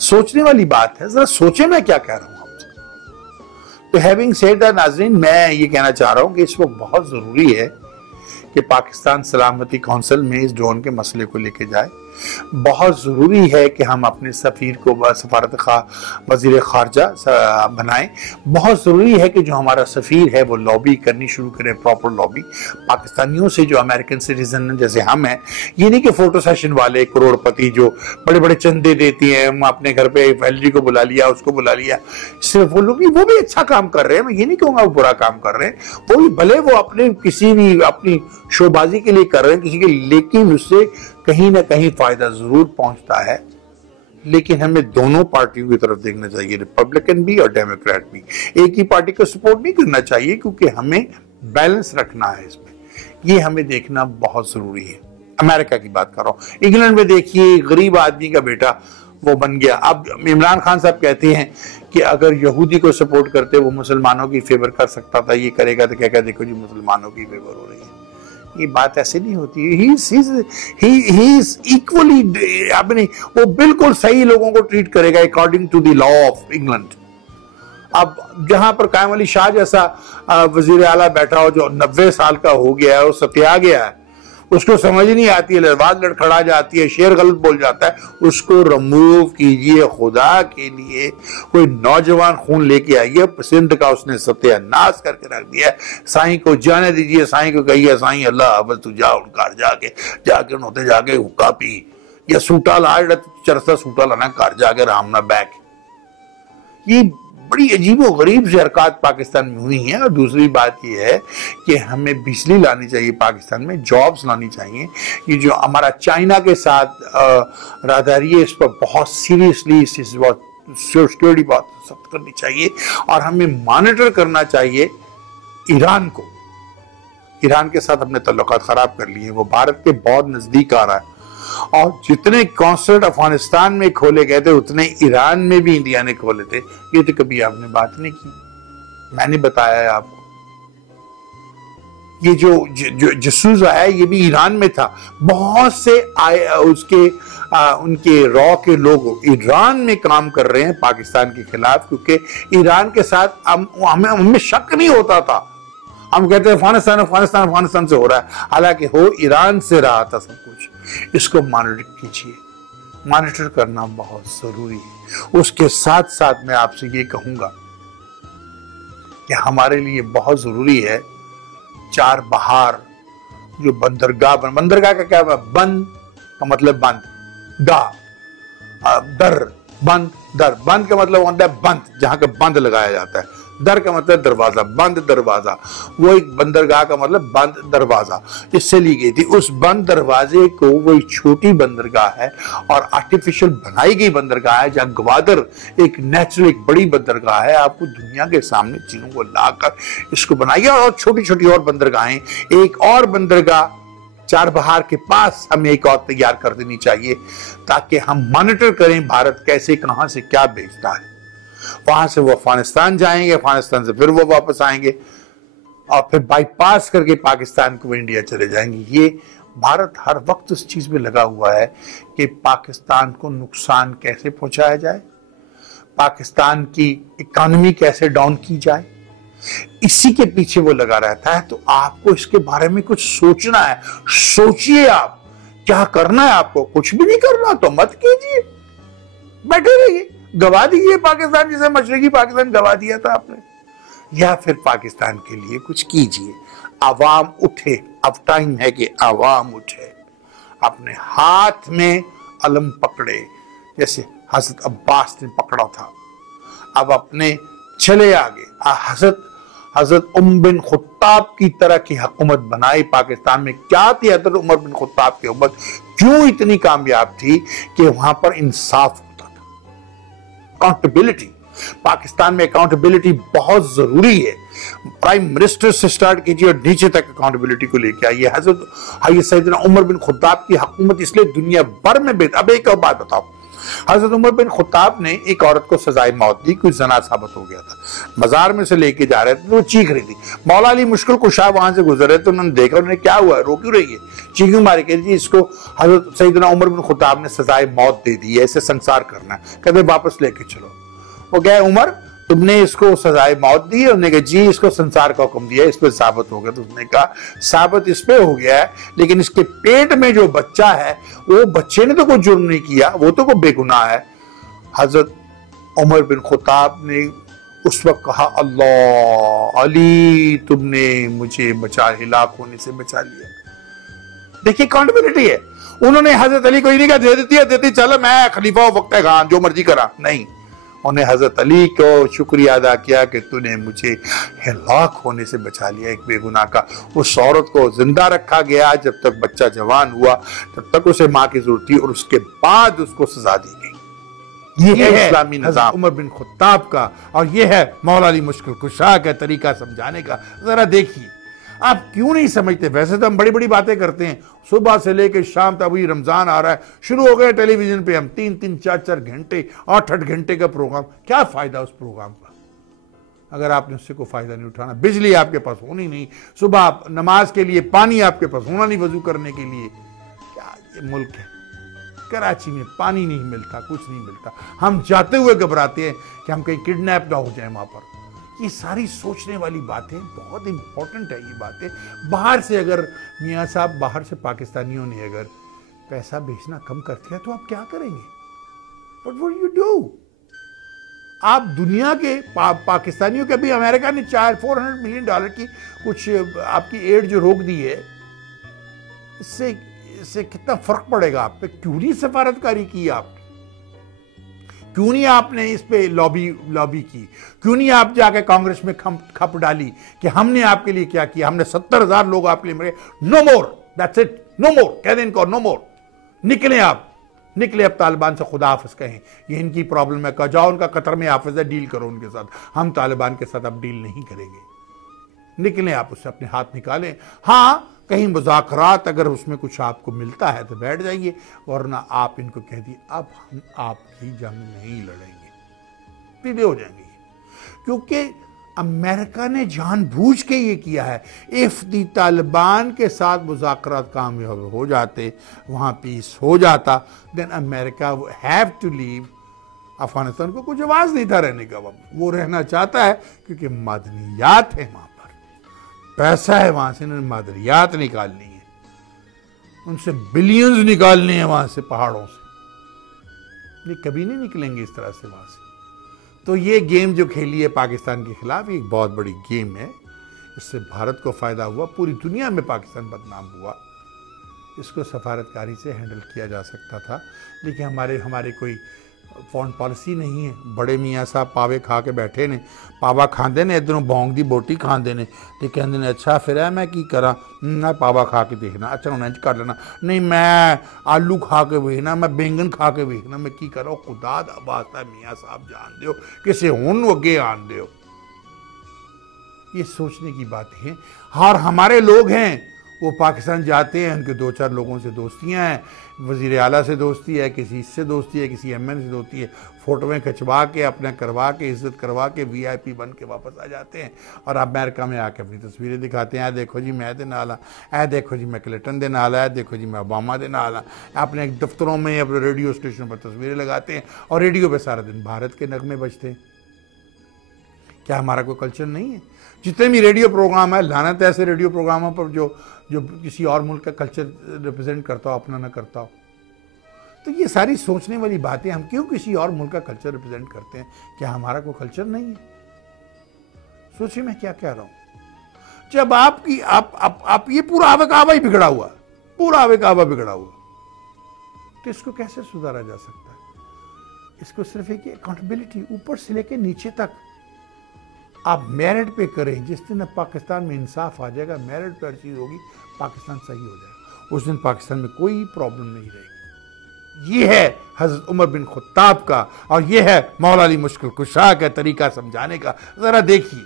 सोचने वाली बात है. जरा सोचे मैं क्या कह रहा हूं आपसे. तो हैविंग सेड दैट नाज़रीन, मैं ये कहना चाह रहा हूं कि इस वक्त बहुत जरूरी है कि पाकिस्तान सलामती काउंसिल में इस ड्रोन के मसले को लेके जाए. बहुत ज़रूरी है कि हम अपने सफ़ीर को सफारत वज़ीर ख़ारजा बनाएं. बहुत ज़रूरी है कि जो हमारा सफ़ीर है वो लॉबी करनी शुरू करें, प्रॉपर लॉबी. पाकिस्तानियों से जो अमेरिकन सिटीजन जैसे हम हैं, ये नहीं कि फ़ोटो सेशन वाले करोड़पति जो बड़े बड़े चंदे देती हैं, हम अपने घर पे एलजी को बुला लिया, उसको बुला लिया. सिर्फ वो लोग वो भी अच्छा काम कर रहे हैं. मैं ये नहीं कहूँगा वो बुरा काम कर रहे हैं. वो भी भले वो अपने किसी भी अपनी शोबाजी के लिए कर रहे हैं किसी के, लेकिन उससे कहीं ना कहीं फायदा जरूर पहुंचता है. लेकिन हमें दोनों पार्टियों की तरफ देखना चाहिए, रिपब्लिकन भी और डेमोक्रेट भी. एक ही पार्टी को सपोर्ट नहीं करना चाहिए, क्योंकि हमें बैलेंस रखना है इसमें. ये हमें देखना बहुत जरूरी है. अमेरिका की बात कर रहा हूं. इंग्लैंड में देखिए, गरीब आदमी का बेटा वो बन गया. अब इमरान खान साहब कहते हैं कि अगर यहूदी को सपोर्ट करते वो मुसलमानों की फेवर कर सकता था, ये करेगा तो क्या देखो जी मुसलमानों की फेवर हो रही है. ये बात ऐसे नहीं होती। ही इज इक्वली, आपने वो बिल्कुल सही लोगों को ट्रीट करेगा according to the law of England. अब जहां पर कायम अली शाह जैसा वजीर आला बैठा हो जो 90 साल का हो गया है, वो सत्या गया है, उसको समझ नहीं आती है, लड़बाज लड़खड़ा जाती है, शेर गलत बोल जाता है, उसको रिमूव कीजिए खुदा के लिए। कोई नौजवान खून लेके आइए, सिंध का उसने सत्यानाश करके रख दिया। साईं को जाने दीजिए, साईं को कहिए साईं अल्लाह बस तू जा घर जाके नोते जाके हुक्का पी या सूटा ला, चरसा सूटा लाना घर जाके रामना बैक। ये बड़ी अजीबो गरीब से हरकत पाकिस्तान में हुई है। और दूसरी बात यह है कि हमें बिजली लानी चाहिए पाकिस्तान में, जॉब्स लानी चाहिए। ये जो हमारा चाइना के साथ राहदारी है, इस पर बहुत सीरियसली इस सिक्योरिटी बहुत सख्त करनी चाहिए। और हमें मॉनिटर करना चाहिए ईरान को। ईरान के साथ हमने तल्लुकात खराब कर लिए, वो भारत के बहुत नजदीक आ रहा है। और जितने कॉन्सुलेट अफगानिस्तान में खोले गए थे उतने ईरान में भी इंडिया ने खोले थे। ये तो कभी आपने बात नहीं की, मैंने बताया है आपको। ये जो जसूस आया ये भी ईरान में था। बहुत से उनके रॉ के लोग ईरान में काम कर रहे हैं पाकिस्तान के खिलाफ, क्योंकि ईरान के साथ हमें शक नहीं होता था। हम कहते हैं अफगानिस्तान से हो रहा है, हालांकि हो ईरान से रहा था सब कुछ। इसको मॉनिटर कीजिए, मॉनिटर करना बहुत जरूरी है। उसके साथ साथ मैं आपसे ये कहूंगा कि हमारे लिए बहुत जरूरी है चार बहार जो बंदरगाह का क्या है? बंद का मतलब बंद, दर बंद का मतलब होता है बंद, जहां का बंद लगाया जाता है। दर का मतलब दरवाजा, बंद दरवाजा, वो एक बंदरगाह का मतलब बंद दरवाजा इससे ली गई थी। उस बंद दरवाजे को वो एक छोटी बंदरगाह है और आर्टिफिशियल बनाई गई बंदरगाह है, जहां ग्वादर एक नेचुरल एक बड़ी बंदरगाह है। आपको दुनिया के सामने चीजों को लाकर इसको बनाइए। और छोटी छोटी और बंदरगाहें, एक और बंदरगाह चार बहार के पास हमें एक और तैयार कर देनी चाहिए, ताकि हम मॉनिटर करें भारत कैसे कहां से क्या बेचता है। वहां से वो अफगानिस्तान जाएंगे, अफगानिस्तान से फिर वो वापस आएंगे और फिर बाईपास करके पाकिस्तान को इंडिया चले जाएंगे। ये भारत हर वक्त उस चीज में लगा हुआ है कि पाकिस्तान को नुकसान कैसे पहुंचाया जाए, पाकिस्तान की इकोनॉमी कैसे डाउन की जाए, इसी के पीछे वो लगा रहता है। तो आपको इसके बारे में कुछ सोचना है। सोचिए आप क्या करना है। आपको कुछ भी नहीं करना तो मत कीजिए, बैठे रहिए, गवा दीजिए पाकिस्तान, जैसे मशरकी पाकिस्तान गवा दिया था आपने। या फिर पाकिस्तान के लिए कुछ कीजिए। आवाम उठे, अब टाइम है कि आवाम उठे, अपने हाथ में अलम पकड़े, जैसे हजरत अब्बास ने पकड़ा था। अब अपने चले आगे, हजरत उमर बिन खुत्ताब की तरह की हुकूमत बनाई पाकिस्तान में। क्या थी हजरत उमर बिन खुत्ताब की हुकूमत, क्यों इतनी कामयाब थी? कि वहां पर इंसाफ होता था, अकाउंटेबिलिटी। पाकिस्तान में अकाउंटेबिलिटी बहुत जरूरी है। प्राइम मिनिस्टर से स्टार्ट कीजिए और नीचे तक अकाउंटेबिलिटी को लेकर आइए। हजरत सैयदना उमर बिन खुत्ताब की हुकूमत इसलिए दुनिया भर में बेहतर। अब एक और बात बताओ, हजरत उमर बिन खुत्ताब ने एक औरत को सजाए मौत दी, कोई जना साबित हो गया था, मजार में से लेके जा रहे थे तो वो चीख रही थी। मौला अली मुश्किल कुशा वहां से गुजर रहे तो उन्होंने देखा, उन्होंने क्या हुआ, रो क्यों रही है, चीखों मारी, कह जी इसको हजरत सैयदना उमर बिन खुत्ताब ने सजाए मौत दे दी है, इसे संसार करना है। कहते वापस लेके चलो। वो गए, उमर तुमने इसको सजाए मौत दी है? उन्होंने कहा जी इसको संसार का हुक्म दिया, इस पर साबित हो गया। तो उसने कहा साबित इस पे हो गया है, लेकिन इसके पेट में जो बच्चा है वो बच्चे ने तो कोई जुर्म नहीं किया, वो तो कोई बेगुनाह है। हजरत उमर बिन खुत्ताब ने उस वक्त कहा अल्लाह अली तुमने मुझे बचा, हिलाक होने से बचा लिया। देखिए अकाउंटेबिलिटी है। उन्होंने हजरत अली को ही नहीं कहा दे देती है, देती चलो मैं खलीफा वक्त खान जो मर्जी करा, नहीं, उन्हें हजरत अली को शुक्रिया अदा किया कि तूने मुझे हिलाक होने से बचा लिया, एक बेगुनाह का। उस औरत को जिंदा रखा गया जब तक बच्चा जवान हुआ, तब तक उसे मां की जरूरत थी, और उसके बाद उसको सजा दी गई। ये है इस्लामी निजाम उमर बिन खुत्ताब का, और ये है मौला अली मुश्किल कुशा का तरीका समझाने का। जरा देखिए, आप क्यों नहीं समझते? वैसे तो हम बड़ी बड़ी बातें करते हैं, सुबह से लेकर शाम तक। अभी रमजान आ रहा है, शुरू हो गया टेलीविजन पे हम 3-3, 4-4 घंटे, 8-8 घंटे का प्रोग्राम। क्या फायदा उस प्रोग्राम का? अगर आपने उससे कोई फ़ायदा नहीं उठाना। बिजली आपके पास होनी नहीं, सुबह नमाज के लिए पानी आपके पास होना नहीं, वजू करने के लिए। क्या ये मुल्क है? कराची में पानी नहीं मिलता, कुछ नहीं मिलता। हम जाते हुए घबराते हैं कि हम कहीं किडनैप ना हो जाए वहाँ पर। ये सारी सोचने वाली बातें, बहुत इंपॉर्टेंट है ये बातें। बाहर से अगर मियाँ साहब, बाहर से पाकिस्तानियों ने अगर पैसा भेजना कम कर दिया तो आप क्या करेंगे? What would you do? आप दुनिया के पाकिस्तानियों के, भी अमेरिका ने $400 मिलियन की कुछ आपकी एड जो रोक दी है, इससे कितना फर्क पड़ेगा आप पे? क्यों नहीं सफारतकारी की आपने? क्यों नहीं आपने इस पे लॉबी की? क्यों नहीं आप जाके कांग्रेस में खप डाली कि हमने आपके लिए क्या किया? हमने 70,000 लोग आपके लिए मरे। No more, that's it, no more, कह दें इनको नो मोर। निकले आप, निकले अब तालिबान से खुदा हाफिज कहें, ये इनकी प्रॉब्लम है। कहा जाओ उनका कतर में हाफिज है, डील करो उनके साथ। हम तालिबान के साथ अब डील नहीं करेंगे। निकलें आप, उससे अपने हाथ निकालें। हाँ, कहीं मुज़ाकरात अगर उसमें कुछ आपको मिलता है तो बैठ जाइए, वरना आप इनको कह दिए अब हम आपकी जंग नहीं लड़ेंगे, सीधे हो जाएंगे। क्योंकि अमेरिका ने जानबूझ के ये किया है। इफ दी तालिबान के साथ मुज़ाकरात कामयाब हो जाते, वहाँ पीस हो जाता, then America have to leave. Afghanistan को कुछ आवाज़ नहीं था रहने का, वो रहना चाहता है क्योंकि मादनियात है वहाँ पर, पैसा है वहाँ से, इन्होंने मादनियात निकालनी है, उनसे बिलियंस निकालने हैं वहाँ से, पहाड़ों से। ये कभी नहीं निकलेंगे इस तरह से वहाँ से। तो ये गेम जो खेली है पाकिस्तान के खिलाफ, ये एक बहुत बड़ी गेम है। इससे भारत को फ़ायदा हुआ, पूरी दुनिया में पाकिस्तान बदनाम हुआ। इसको सफारतकारी से हैंडल किया जा सकता था, लेकिन हमारे कोई फॉरेन पॉलिसी नहीं है। बड़े मियाँ साहब पावे खा के बैठे ने, पावा खाते ने, इधरों बौंग दी बोटी खाते ने, तो कहते ने अच्छा फिर है मैं की करा, मैं पावा खा के देखना, अच्छा उन्हें कर लेना, नहीं मैं आलू खा के वेखना, मैं बैंगन खा के वेखना, मैं की करा। खुदा दा वास्ता मियाँ साहब जान दो, किसी हुन अगे आन दो। ये सोचने की बात है। और हमारे लोग हैं वो पाकिस्तान जाते हैं, उनके 2-4 लोगों से दोस्तियां हैं, वज़ीर आला से दोस्ती है, किसी इससे दोस्ती है, किसी एमएन से दोस्ती है, फ़ोटोएं खिंचवा के अपने करवा के इज़्ज़त करवा के वीआईपी बन के वापस आ जाते हैं। और अमेरिका में आके अपनी तस्वीरें दिखाते हैं, देखो जी मैं दे नाल, ऐ देखो जी मैं क्लिंटन दे नाल, ऐ देखो जी मैं ओबामा दे नाल। अपने दफ्तरों में, अपने रेडियो स्टेशन पर तस्वीरें लगाते हैं और रेडियो पर सारा दिन भारत के नगमे बजते हैं। क्या हमारा कोई कल्चर नहीं है? जितने भी रेडियो प्रोग्राम है, लानत है ऐसे रेडियो प्रोग्रामों पर जो किसी और मुल्क का कल्चर रिप्रेजेंट करता हो, अपना ना करता हो। तो ये सारी सोचने वाली बातें, हम क्यों किसी और मुल्क का कल्चर रिप्रेजेंट करते हैं? क्या हमारा कोई कल्चर नहीं है? सोचिए मैं क्या कह रहा हूं। जब आपकी आप ये पूरा आवे कावा ही बिगड़ा हुआ, पूरा आवे कावा बिगड़ा हुआ, तो इसको कैसे सुधारा जा सकता है? इसको सिर्फ एक अकाउंटेबिलिटी ऊपर से लेके नीचे तक आप मेरिट पे करें। जिस दिन पाकिस्तान में इंसाफ आ जाएगा, मेरिट पे हर चीज़ होगी, पाकिस्तान सही हो जाएगा, उस दिन पाकिस्तान में कोई प्रॉब्लम नहीं रहेगी। ये है हज़रत उमर बिन खुत्ताब का, और ये है मौला अली मुश्किल कुशा का तरीका समझाने का। ज़रा देखिए,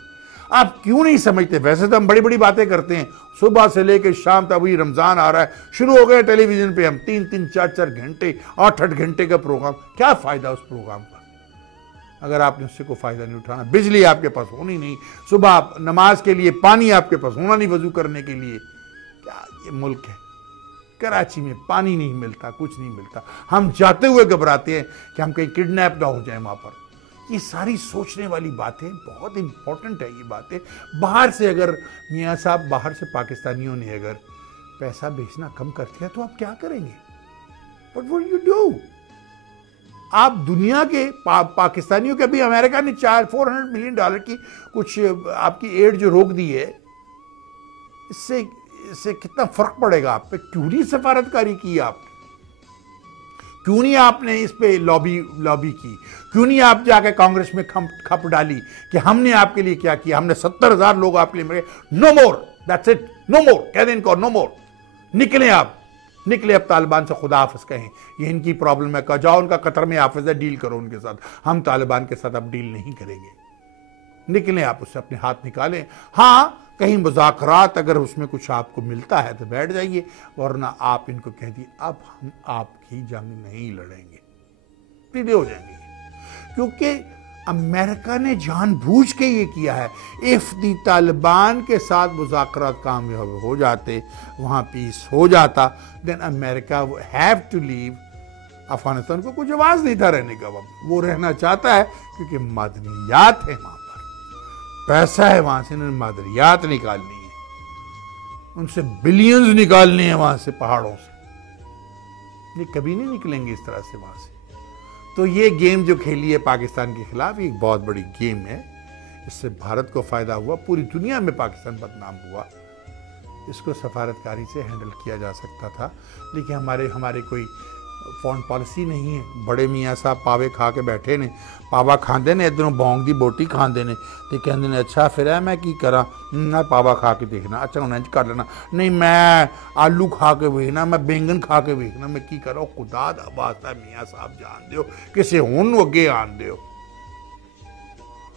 आप क्यों नहीं समझते? वैसे तो हम बड़ी बड़ी बातें करते हैं, सुबह से लेकर शाम तक। अभी रमज़ान आ रहा है, शुरू हो गए टेलीविज़न पे हम 3-3, 4-4 घंटे, 8-8 घंटे का प्रोग्राम। क्या फ़ायदा उस प्रोग्राम का अगर आपने उससे कोई फ़ायदा नहीं उठाना? बिजली आपके पास होनी नहीं, सुबह नमाज के लिए पानी आपके पास होना नहीं, वजू करने के लिए। क्या ये मुल्क है? कराची में पानी नहीं मिलता, कुछ नहीं मिलता। हम जाते हुए घबराते हैं कि हम कहीं किडनैप ना हो जाए वहाँ पर। ये सारी सोचने वाली बातें, बहुत इंपॉर्टेंट है ये बातें। बाहर से अगर मियाँ साहब, बाहर से पाकिस्तानियों ने अगर पैसा भेजना कम कर दिया तो आप क्या करेंगे? What would you do? आप दुनिया के पाकिस्तानियों के, भी अमेरिका ने $400 मिलियन की कुछ आपकी एड जो रोक दी है, इससे कितना फर्क पड़ेगा आप पे? क्यों नहीं सफारतकारी की आपने? क्यों नहीं आपने इस पे लॉबी की? क्यों नहीं आप जाके कांग्रेस में खप डाली कि हमने आपके लिए क्या किया? हमने 70,000 लोग आपके लिए मरे। No more, that's it, no more, कह दें इनको नो मोर। निकले आप, निकले अब तालिबान से खुदा हाफिज कहें, ये इनकी प्रॉब्लम है। कहा जाओ उनका कतर में हाफिज है, डील करो उनके साथ। हम तालिबान के साथ अब डील नहीं करेंगे। निकलें आप, उससे अपने हाथ निकालें। हाँ, कहीं मुज़ाकरात अगर उसमें कुछ आपको मिलता है तो बैठ जाइए, वरना आप इनको कह दिए अब हम आपकी जंग नहीं लड़ेंगे, सीधे हो जाएंगे। क्योंकि अमेरिका ने जानबूझ के ये किया है। इफ दी तालिबान के साथ मुज़ाकरात कामयाब हो जाते, वहाँ पीस हो जाता, then America have to leave Afghanistan को कुछ आवाज नहीं था रहने का। वो रहना चाहता है क्योंकि मादनियात है वहाँ पर, पैसा है वहाँ से, इन्होंने मादनियात निकालनी है, उनसे बिलियंस निकालने हैं वहाँ से, पहाड़ों से। ये कभी नहीं निकलेंगे इस तरह से वहाँ से। तो ये गेम जो खेली है पाकिस्तान के खिलाफ, एक बहुत बड़ी गेम है। इससे भारत को फायदा हुआ, पूरी दुनिया में पाकिस्तान बदनाम हुआ। इसको सफारतकारी से हैंडल किया जा सकता था, लेकिन हमारे कोई फॉरेन पॉलिसी नहीं है। बड़े मियाँ साहब पावे खा के बैठे ने, पावा खाते ने, इधरों बौंग दी बोटी खाते ने, तो कहते ने अच्छा फिर है मैं की करा, मैं पावा खा के देखना, अच्छा उन्हें कर लेना, नहीं मैं आलू खा के वेखना, मैं बैंगन खा के वेखना, मैं की करा। खुदा दा वास्ता मियाँ साहब जान दो, किसी हुन अगे आन दो।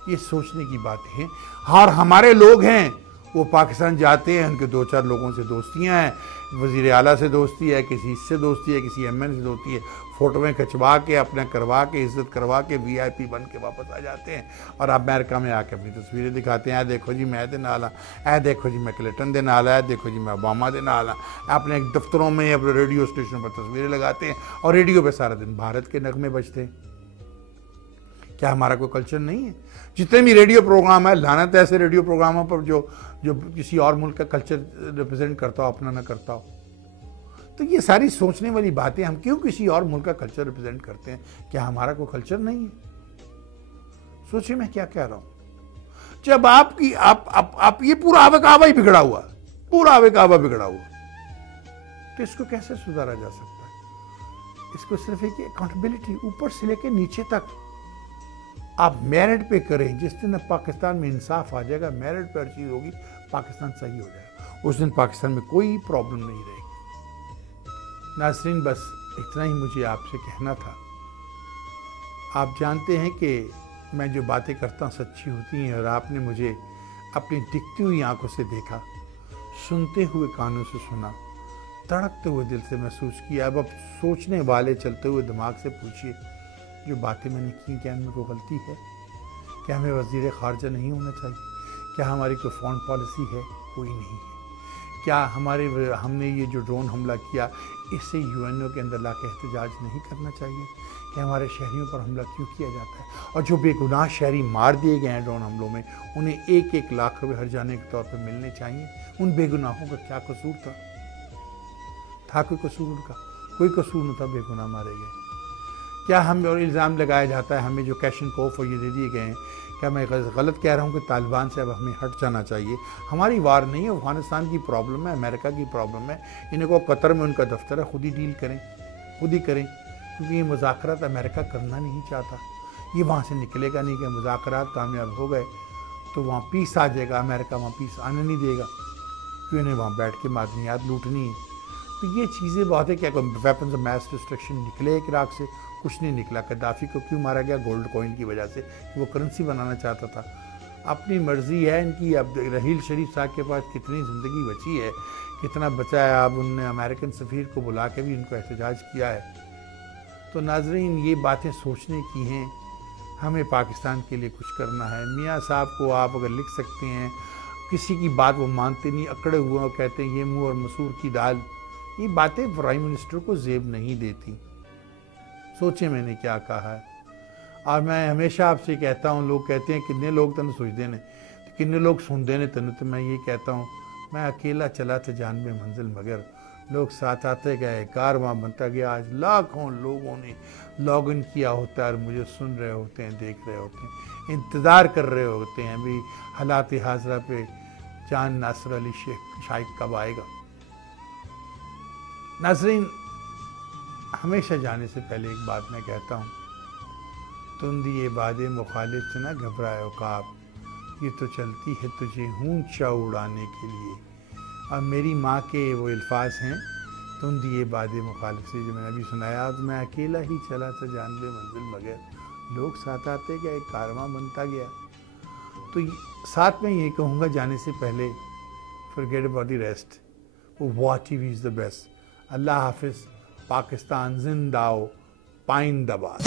ये सोचने की बात है। और हमारे लोग हैं वो पाकिस्तान जाते हैं, उनके 2-4 लोगों से दोस्तियां हैं, वज़ीर आला से दोस्ती है, किसी से दोस्ती है, किसी एमएन से दोस्ती है, फोटोएं खिंचवा के, अपना करवा के, इज्जत करवा के, वीआईपी बन के वापस आ जाते हैं। और अमेरिका में आके अपनी तस्वीरें दिखाते हैं, देखो जी मैं दे नाल हाँ, देखो जी मैं क्लिंटन दे नाल है, देखो जी मैं ओबामा दे नाल हाँ। अपने दफ्तरों में, अपने रेडियो स्टेशनों पर तस्वीरें लगाते हैं, और रेडियो पर सारा दिन भारत के नगमे बजते हैं। क्या हमारा कोई कल्चर नहीं है? जितने भी रेडियो प्रोग्राम है, लानत ऐसे रेडियो प्रोग्रामों पर जो किसी और मुल्क का कल्चर रिप्रेजेंट करता हो, अपना ना करता हो। तो ये सारी सोचने वाली बातें, हम क्यों किसी और मुल्क का कल्चर रिप्रेजेंट करते हैं? क्या हमारा कोई कल्चर नहीं है? सोचिए मैं क्या कह रहा हूं। जब आप ये पूरा आवे कावा ही बिगड़ा हुआ, पूरा आवे कावा बिगड़ा हुआ, तो इसको कैसे सुधारा जा सकता है? इसको सिर्फ एक अकाउंटेबिलिटी ऊपर से लेकर नीचे तक आप मेरिट पे करें। जिस दिन पाकिस्तान में इंसाफ आ जाएगा, मेरिट पे हर चीज होगी, पाकिस्तान सही हो जाएगा, उस दिन पाकिस्तान में कोई प्रॉब्लम नहीं रहेगी। नाज़रीन, बस इतना ही मुझे आपसे कहना था। आप जानते हैं कि मैं जो बातें करता हूँ सच्ची होती हैं, और आपने मुझे अपनी दिखती हुई आंखों से देखा, सुनते हुए कानों से सुना, तड़कते हुए दिल से महसूस किया। अब सोचने वाले चलते हुए दिमाग से पूछिए, जो बातें मैंने की, क्या इनमें कोई गलती है? क्या हमें वज़ीर ख़ारजा नहीं होना चाहिए? क्या हमारी कोई फॉरेन पॉलिसी है? कोई नहीं है। क्या हमने ये जो ड्रोन हमला किया, इससे यूएनओ के अंदर लाके एहतजाज नहीं करना चाहिए? कि हमारे शहरियों पर हमला क्यों किया जाता है? और जो बेगुनाह शहरी मार दिए गए हैं ड्रोन हमलों में, उन्हें 1-1 लाख रुपये हर जाने के तौर पर मिलने चाहिए। उन बेगुनाहों का क्या कसूर था कोई कसूर उनका? कोई कसूर न था, बेगुनाह मारे गए। क्या हम और इल्ज़ाम लगाया जाता है हमें जो कैशनकोफ और ये दे दिए गए हैं, क्या मैं गलत कह रहा हूँ कि तालिबान से अब हमें हट जाना चाहिए? हमारी वार नहीं है, अफगानिस्तान की प्रॉब्लम है, अमेरिका की प्रॉब्लम है। इनको कतर में उनका दफ्तर है, खुद ही डील करें, खुद ही करें, क्योंकि ये मुज़ाकरात अमेरिका करना नहीं चाहता। ये वहाँ से निकलेगा नहीं कि मुज़ाकरात कामयाब हो गए तो वहाँ पीस आ जाएगा, अमेरिका वहाँ पीस आने नहीं देगा, क्योंकि उन्हें वहाँ बैठ के मादनियात लूटनी है। तो ये चीज़ें बहुत है। क्या वेपन्स ऑफ मैस डिस्ट्रक्शन निकले इराक से? कुछ नहीं निकला। गद्दाफी को क्यों मारा गया? गोल्ड कॉइन की वजह से, वो करेंसी बनाना चाहता था। अपनी मर्जी है इनकी। अब रहील शरीफ साहब के पास कितनी ज़िंदगी बची है, कितना बचा है। अब उनने अमेरिकन सफ़ीर को बुला के भी इनको एहतजाज किया है। तो नाज़रीन, ये बातें सोचने की हैं। हमें पाकिस्तान के लिए कुछ करना है। मियाँ साहब को आप अगर लिख सकते हैं, किसी की बात वो मानते नहीं, अकड़े हुए और कहते हैं ये मुँह और मसूर की दाल। ये बातें प्राइम मिनिस्टर को जेब नहीं देती। सोचे मैंने क्या कहा है। और मैं हमेशा आपसे कहता हूँ, लोग कहते हैं कितने लोग तेन सोचते हैं, कितने लोग सुनते हैं तेन, तो मैं ये कहता हूँ, मैं अकेला चला था जानबे मंजिल मगर लोग साथ आते गए, कारवां बनता गया। आज लाखों लोगों ने लॉग इन किया होता है और मुझे सुन रहे होते हैं, देख रहे होते हैं, इंतज़ार कर रहे होते हैं भी हालात हाजरा पे जान नासिर अली शाइक कब आएगा। नाज़रीन, हमेशा जाने से पहले एक बात मैं कहता हूँ, तुम दिए बादे मुखालिफ से ना घबराए औकाब, ये तो चलती है तुझे ऊंचा उड़ाने के लिए। और मेरी माँ के वो अल्फाज हैं, तुम दिए बादे मुखालिफ से, जो मैंने अभी सुनाया। तो मैं अकेला ही चला था जानबे मंजिल मगर लोग साथ आते गए, कारवां बनता गया। तो साथ में ये कहूँगा जाने से पहले, फॉरगेट अबाउट द रेस्ट, वो वाह टीवी इज़ द बेस्ट। अल्लाह हाफिज़। पाकिस्तान जिंदाओ, पाइंदाबाद।